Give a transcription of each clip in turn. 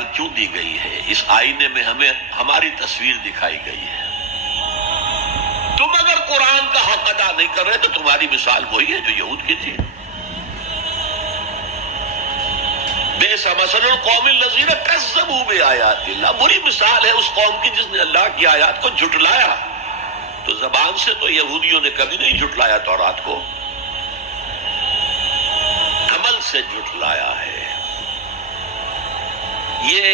مثال کیوں دی گئی ہے؟ اس آئینے میں ہمیں ہماری تصویر دکھائی گئی ہے۔ تم اگر قرآن کا حق ادا نہیں کر رہے تو تمہاری مثال وہی ہے جو یہود کی تھی۔ بئس مثل القوم الذین کذبوا بآیات اللہ، بری مثال ہے اس قوم کی جس نے اللہ کی آیات کو جھٹلایا۔ تو زبان سے تو یہودیوں نے کبھی نہیں جھٹلایا تورات کو، عمل سے جھٹلایا ہے۔ یہ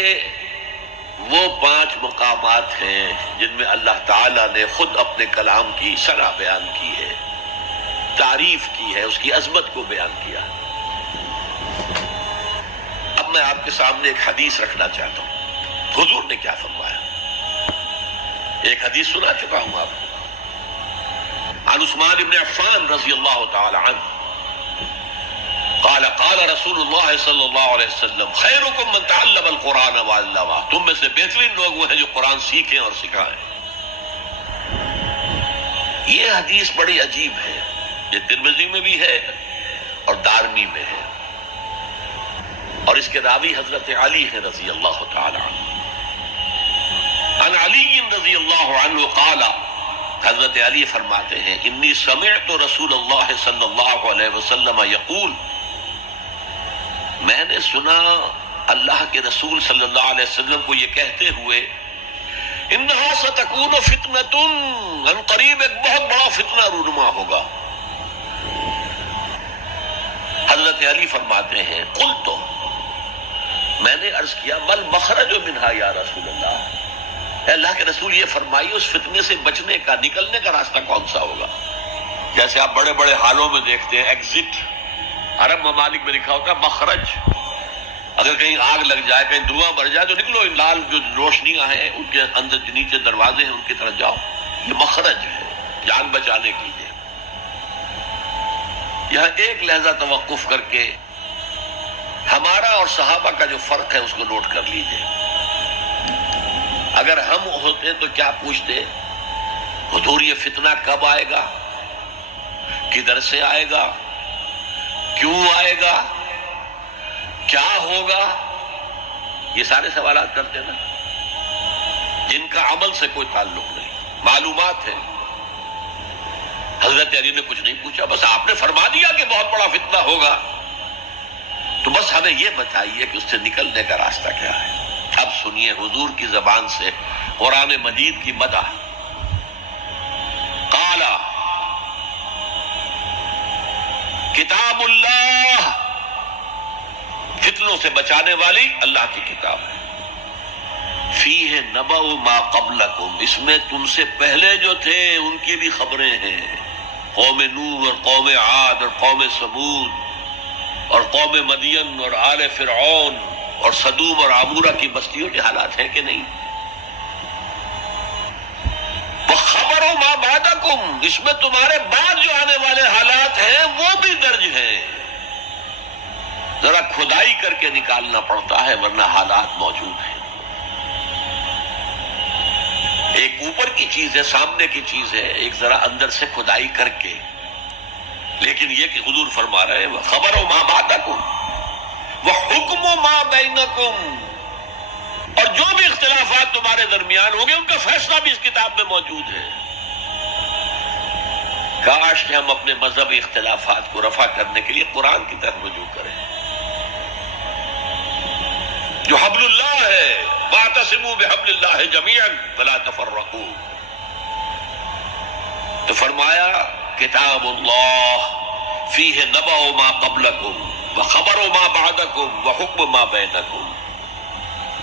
وہ 5 مقامات ہیں جن میں اللہ تعالیٰ نے خود اپنے کلام کی شرح بیان کی ہے، تعریف کی ہے، اس کی عظمت کو بیان کیا۔ اب میں آپ کے سامنے ایک حدیث رکھنا چاہتا ہوں، حضور نے کیا فرمایا۔ ایک حدیث سنا چکا ہوں آپ کو، عن عثمان بن عفان رضی اللہ تعالی عنہ قال قال رسول اللہ صلی اللہ علیہ وسلم خیرکم من تعلم القرآن وعلمہ، تم میں سے بہترین لوگ وہ ہیں جو قرآن سیکھیں اور سکھائیں۔ یہ حدیث بڑی عجیب ہے، یہ ترمذی میں بھی ہے اور دارمی میں ہے، اور اس کے راوی حضرت علی ہیں رضی اللہ تعالی عنہ۔ عن علی رضی اللہ عنہ قال، حضرت علی فرماتے ہیں انی سمعت رسول اللہ صلی اللہ علیہ وسلم یقول، میں نے سنا اللہ کے رسول صلی اللہ علیہ وسلم کو یہ کہتے ہوئے، انہا ستکون فتنۃ، ان قریب ایک بہت بڑا فتنہ رونما ہوگا۔ حضرت علی فرماتے ہیں قلت، میں نے عرض کیا مل مخرج منہا یا رسول اللہ، اے اللہ کے رسول یہ فرمائیے اس فتنے سے بچنے کا، نکلنے کا راستہ کون سا ہوگا؟ جیسے آپ بڑے بڑے حالوں میں دیکھتے ہیں ایگزٹ، عرب ممالک میں لکھا ہوتا ہے مخرج، اگر کہیں آگ لگ جائے، کہیں دھواں بڑھ جائے تو نکلو، لال جو روشنیاں ہیں ان کے اندر جو نیچے دروازے ہیں ان کی طرف جاؤ، یہ مخرج ہے جان بچانے کے لیے۔ یہاں ایک لحظہ توقف کر کے ہمارا اور صحابہ کا جو فرق ہے اس کو نوٹ کر لیجئے۔ اگر ہم ہوتے تو کیا پوچھتے، حضور یہ فتنہ کب آئے گا، کدھر سے آئے گا، کیوں آئے گا، کیا ہوگا، یہ سارے سوالات کرتے نا، جن کا عمل سے کوئی تعلق نہیں، معلومات ہیں۔ حضرت علی نے کچھ نہیں پوچھا، بس آپ نے فرما دیا کہ بہت بڑا فتنہ ہوگا، تو بس ہمیں یہ بتائیے کہ اس سے نکلنے کا راستہ کیا ہے۔ اب سنیے حضور کی زبان سے قرآن مجید کی مدح۔ قال کتاب اللہ، فتنوں سے بچانے والی اللہ کی کتاب ہے۔ فیہ نبأ ما قبلکم، اس میں تم سے پہلے جو تھے ان کی بھی خبریں ہیں، قوم نوح اور قوم عاد اور قوم ثمود اور قوم مدین اور آل فرعون اور سدوم اور عمورہ کی بستیوں کے حالات ہیں کہ نہیں؟ وَخَبَرُ مَا بَعْدَكُمْ، اس میں تمہارے بعد جو آنے والے حالات ہیں وہ بھی درج ہیں، ذرا کھدائی کر کے نکالنا پڑتا ہے ورنہ حالات موجود ہیں۔ ایک اوپر کی چیز ہے، سامنے کی چیز ہے، ایک ذرا اندر سے کھدائی کر کے، لیکن یہ کہ حضور فرما رہے ہیں خبر ما بعدکم وحکم ما بینکم، اور جو بھی اختلافات تمہارے درمیان ہوں گے ان کا فیصلہ بھی اس کتاب میں موجود ہے۔ کاش کہ ہم اپنے مذہبی اختلافات کو رفع کرنے کے لیے قرآن کی طرف رجوع کریں، جو حبل اللہ ہے، واعتصموا بحبل اللہ جميعا ولا تفرقوا۔ تو فرمایا کتاب اللہ فیہ نبأ ما قبلکم وخبر ما بعدکم وحکم ما بینکم،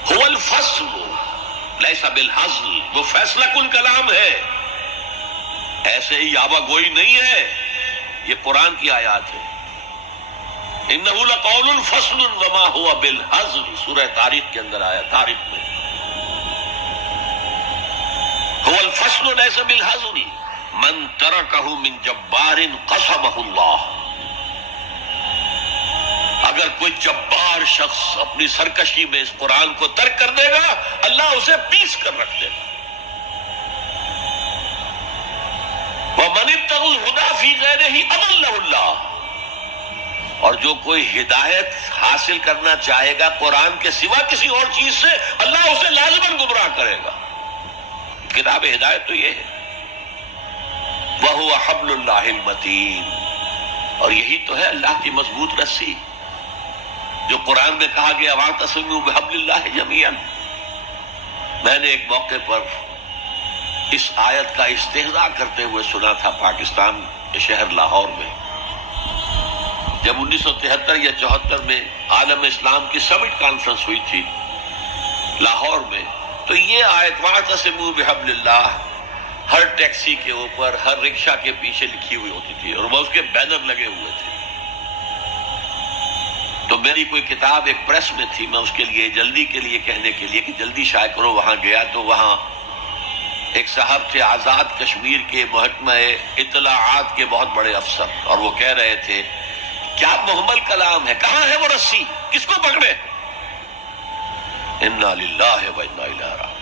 هو الفصل لیس بالحزل، وہ فیصلہ کن کلام ہے، ایسے ہی یابہ گوئی نہیں ہے، یہ قرآن کی آیات ہے۔ انہ لقول فصل وما هو بالحزل، سورہ طارق کے اندر آیا، طارق میں هو الفصل لیس بالحزل من ترکہ من جبار قسمہ اللہ، اگر کوئی جبار شخص اپنی سرکشی میں اس قرآن کو ترک کر دے گا اللہ اسے پیس کر رکھ دے گا۔ وَمَنِ ابْتَغَى الْهُدَى فِي غَيْرِهِ أَضَلَّهُ اللَّهُ، اور جو کوئی ہدایت حاصل کرنا چاہے گا قرآن کے سوا کسی اور چیز سے، اللہ اسے لازماً گمراہ کرے گا۔ کتاب ہدایت تو یہ ہے، وَهُوَ حَبْلُ اللَّهِ الْمَتِينُ، اور یہی تو ہے اللہ کی مضبوط رسی، جو قرآن میں کہا گیا وَاعْتَصِمُوا بِحَبْلِ اللَّهِ جَمِيعًا۔ میں نے ایک موقع پر اس آیت کا استہزاء کرتے ہوئے سنا تھا پاکستان کے شہر لاہور میں، جب 1973 یا 74 میں عالم اسلام کی سمٹ کانفرنس ہوئی تھی لاہور میں، تو یہ آیت وَاعْتَصِمُوا بِحَبْلِ اللَّهِ ہر ٹیکسی کے اوپر، ہر رکشہ کے پیچھے لکھی ہوئی ہوتی تھی، اور وہ اس کے بینر لگے ہوئے تھے۔ تو میری کوئی کتاب ایک پریس میں تھی، میں اس کے لیے جلدی کے لیے کہنے کے لیے کہ جلدی شائع کرو، وہاں گیا تو وہاں ایک صاحب تھے آزاد کشمیر کے محکمہ اطلاعات کے بہت بڑے افسر، اور وہ کہہ رہے تھے کیا محمل کلام ہے، کہاں ہے وہ رسی، کس کو پکڑے؟ انا للہ و انا الیہ راجعون۔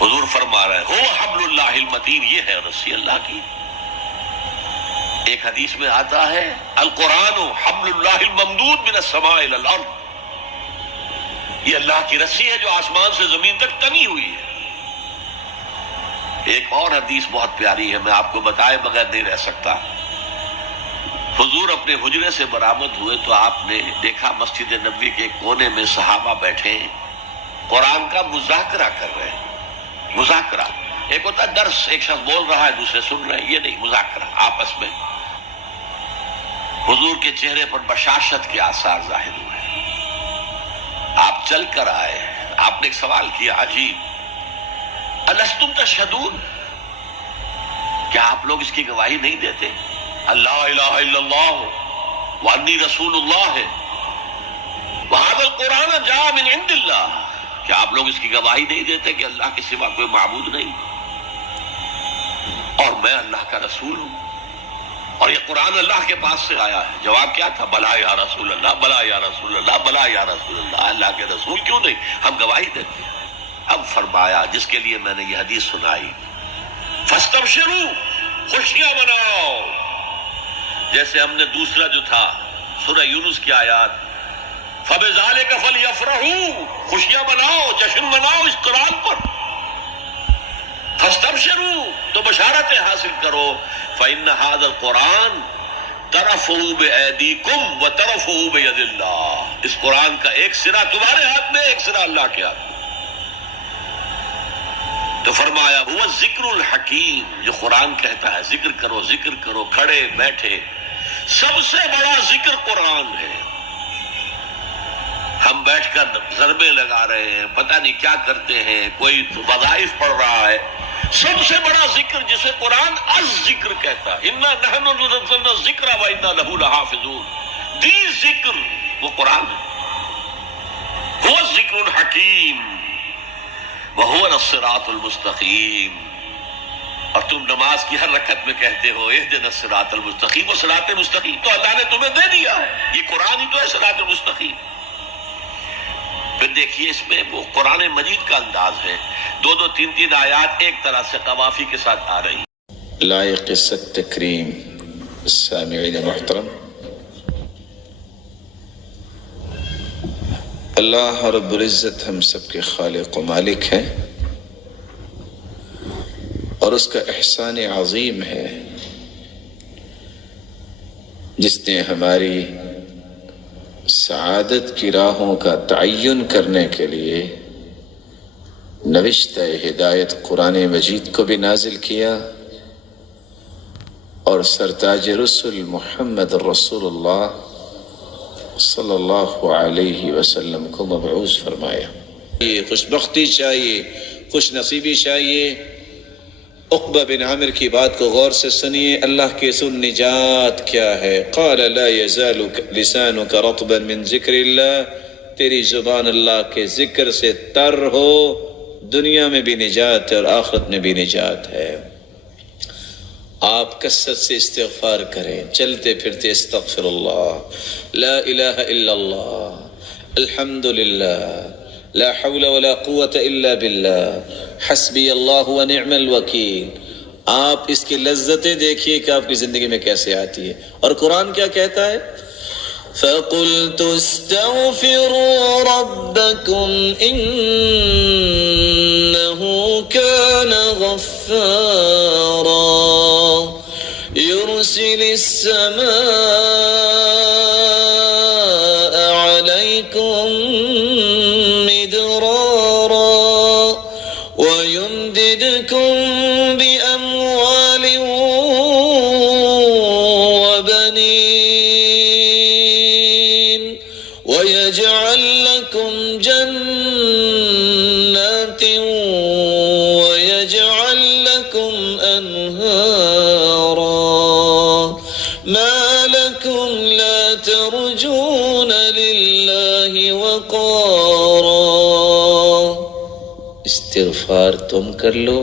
حضور فرما رہے ہیں هو حبل اللہ المتین، یہ ہے رسی اللہ کی۔ ایک حدیث میں آتا ہے القرآن حبل اللہ الممدود من السماء الى الارض، یہ اللہ کی رسی ہے جو آسمان سے زمین تک تنی ہوئی ہے۔ ایک اور حدیث بہت پیاری ہے، میں آپ کو بتائے بغیر نہیں رہ سکتا۔ حضور اپنے حجرے سے برآمد ہوئے تو آپ نے دیکھا مسجد نبوی کے کونے میں صحابہ بیٹھے ہیں، قرآن کا مذاکرہ کر رہے ہیں۔ مذاکرہ ایک ہوتا ہے درس، ایک شخص بول رہا ہے دوسرے سن رہے ہیں، یہ نہیں، مذاکرہ آپس میں۔ حضور کے چہرے پر بشاشت کے آثار ظاہر ہوئے، آپ چل کر آئے، آپ نے ایک سوال کیا عجیب، الستم تشہدون، کیا آپ لوگ اس کی گواہی نہیں دیتے اللہ الہ الا اللہ وانی رسول اللہ ہے وہذا القرآن جاء من عند اللہ، کیا آپ لوگ اس کی گواہی نہیں دیتے کہ اللہ کے سوا کوئی معبود نہیں اور میں اللہ کا رسول ہوں اور یہ قرآن اللہ کے پاس سے آیا ہے؟ جواب کیا تھا؟ بلا یا رسول اللہ، بلا یا رسول اللہ، بلا یا رسول اللہ، اللہ کے رسول کیوں نہیں، ہم گواہی دیتے ہیں۔ اب فرمایا جس کے لیے میں نے یہ حدیث سنائی، فاستبشروا، خوشیاں مناؤ، جیسے ہم نے دوسرا جو تھا سورہ یونس کی آیات فَبِذَلِكَ فَلْيَفْرَحُوا، خوشیاں مناؤ، جشن مناؤ اس قرآن پر، فاستبشروا، تو بشارتیں حاصل کرو، فَإِنَّ هَذَا الْقُرْآنَ طَرَفُهُ بِأَيْدِيكُمْ وَطَرَفُهُ بِيَدِ اللَّهِ، اس قرآن کا ایک سرا تمہارے ہاتھ میں، ایک سرا اللہ کے ہاتھ میں۔ تو فرمایا هو الذکر الحکیم، جو قرآن کہتا ہے ذکر کرو، کھڑے بیٹھے، سب سے بڑا ذکر قرآن ہے۔ ہم بیٹھ کر ضربے لگا رہے ہیں، پتہ نہیں کیا کرتے ہیں، کوئی وظائف پڑھ رہا ہے، سب سے بڑا ذکر جسے قرآن الذکر کہتا ہے، انا نحن نزلنا الذکر وانا لہ لحافظون، دی ذکر وہ قرآن ہے، هو الذکر الحکیم وهو الصراط المستقیم۔ اور تم نماز کی ہر رکعت میں کہتے ہو اہدنا الصراط المستقیم، وہ صراط مستقیم تو اللہ نے تمہیں دے دیا ہے، یہ قرآن ہی تو ہے صراط مستقیم۔ پھر دیکھیے اس میں وہ قرآن مجید کا انداز ہے، دو تین آیات ایک طرح سے قوافی کے ساتھ آ رہی ہیں۔ لائق تکریم سامعین محترم، اللہ رب العزت ہم سب کے خالق و مالک ہے، اور اس کا احسان عظیم ہے جس نے ہماری سعادت کی راہوں کا تعین کرنے کے لیے نوشتہ ہدایت قرآن مجید کو بھی نازل کیا، اور سرتاج رسل محمد رسول اللہ صلی اللہ علیہ وسلم کو مبعوث فرمایا۔ یہ خوش بختی چاہیے، خوش نصیبی چاہیے۔ عقبہ بن عامر کی بات کو غور سے سنیے، اللہ کے رسول نجات کیا ہے؟ قال لا يزال لسانك رطبا من ذکر اللہ، تیری زبان اللہ کے ذکر سے تر ہو، دنیا میں بھی نجات ہے اور آخرت میں بھی نجات ہے۔ آپ کثرت سے استغفار کریں، چلتے پھرتے استغفر اللہ، لا الہ الا اللہ، الحمدللہ، لا حول ولا قوة الا باللہ، حسبی اللہ ونعم الوکیل۔ آپ اس کی لذتیں دیکھیے کہ آپ کی زندگی میں کیسے آتی ہے۔ اور قرآن کیا کہتا ہے؟ فقلت استغفروا ربكم إنه كان غفارا يرسل السماء عليكم مدرارا ويمددكم بأموال وبنين ويجعل لكم جنات ويجعل لكم أنهارا ما لكم لا ترجون لله وقارا استغفار تم کر لو،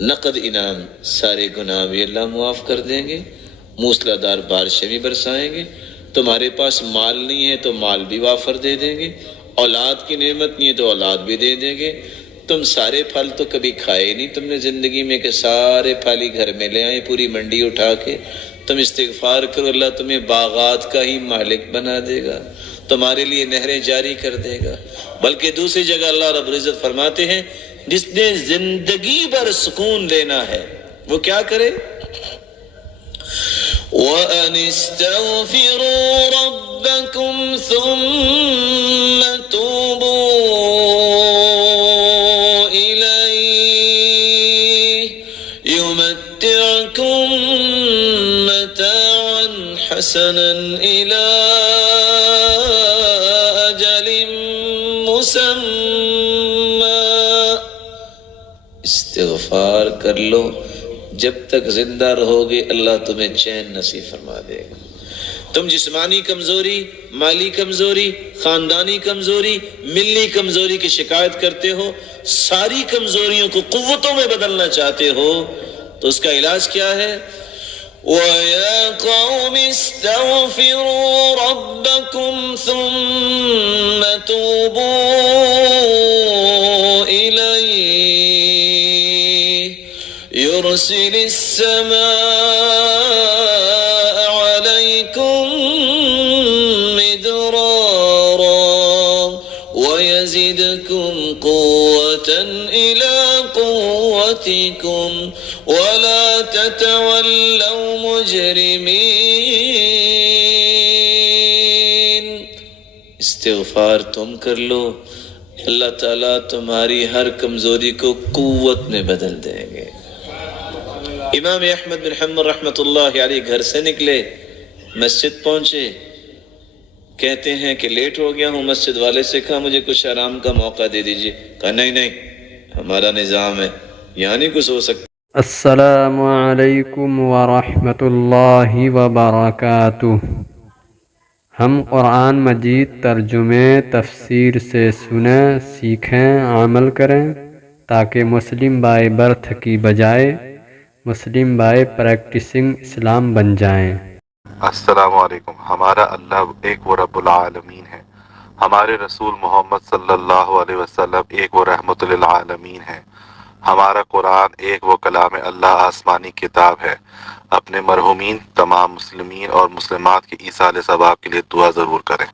نقد انعام سارے گناہ بھی اللہ معاف کر دیں گے، موسلادھار بارشیں بھی برسائیں گے، تمہارے پاس مال نہیں ہے تو مال بھی وافر دے دیں گے، اولاد کی نعمت نہیں ہے تو اولاد بھی دے دیں گے، تم سارے پھل تو کبھی کھائے نہیں تم نے زندگی میں کہ سارے پھل ہی گھر میں لے آئے پوری منڈی اٹھا کے، تم استغفار کرو اللہ تمہیں باغات کا ہی مالک بنا دے گا، تمہارے لیے نہریں جاری کر دے گا۔ بلکہ دوسری جگہ اللہ رب العزت فرماتے ہیں جس نے زندگی بھر سکون لینا ہے وہ کیا کرے؟ وَأَنِ اسْتَغْفِرُوا رَبَّكُمْ ثُمَّ تُوبُوا إِلَيْهِ يُمَتِّعْكُمْ مَتَاعًا حَسَنًا إِلَى أَجَلٍ مُّسَمًّى۔ استغفار کر لو، جب تک زندہ رہو گے اللہ تمہیں چین نصیب فرما دے گا۔ تم جسمانی کمزوری، مالی کمزوری، خاندانی کمزوری، ملی کمزوری کی شکایت کرتے ہو، ساری کمزوریوں کو قوتوں میں بدلنا چاہتے ہو تو اس کا علاج کیا ہے؟ وَيَا قَوْمِ اسْتَغْفِرُوا رَبَّكُمْ ثُمَّ تُوبُوا إِلَيْهِ يُرْسِلِ السَّمَاءَ عَلَيْكُمْ مِدْرَارًا وَيَزِدْكُمْ قُوَّةً إِلَى قُوَّتِكُمْ وَلَا تَتَوَلَّوْا مُجْرِمِينَ۔ استغفار تم کر لو، اللہ تعالیٰ تمہاری ہر کمزوری کو قوت میں بدل دیں گے۔ امام احمد بن حنبل رحمۃ اللہ علیہ گھر سے نکلے، مسجد پہنچے، کہتے ہیں کہ لیٹ ہو گیا ہوں، مسجد والے سے کہا مجھے کچھ آرام کا موقع دے دیجیے، کہا نہیں ہمارا نظام ہے یہاں نہیں کچھ ہو سکتا۔ السلام علیکم ورحمۃ اللہ وبرکاتہ۔ ہم قرآن مجید ترجمے تفسیر سے سنیں، سیکھیں، عمل کریں تاکہ مسلم بائے برتھ کی بجائے مسلم بائے پریکٹسنگ اسلام بن جائیں۔ السلام علیکم۔ ہمارا اللہ ایک وہ رب العالمین ہے، ہمارے رسول محمد صلی اللہ علیہ وسلم ایک وہ رحمت للعالمین ہے، ہمارا قرآن ایک وہ کلام اللہ آسمانی کتاب ہے۔ اپنے مرحومین تمام مسلمین اور مسلمات کی ایصال ثواب کے لیے دعا ضرور کریں۔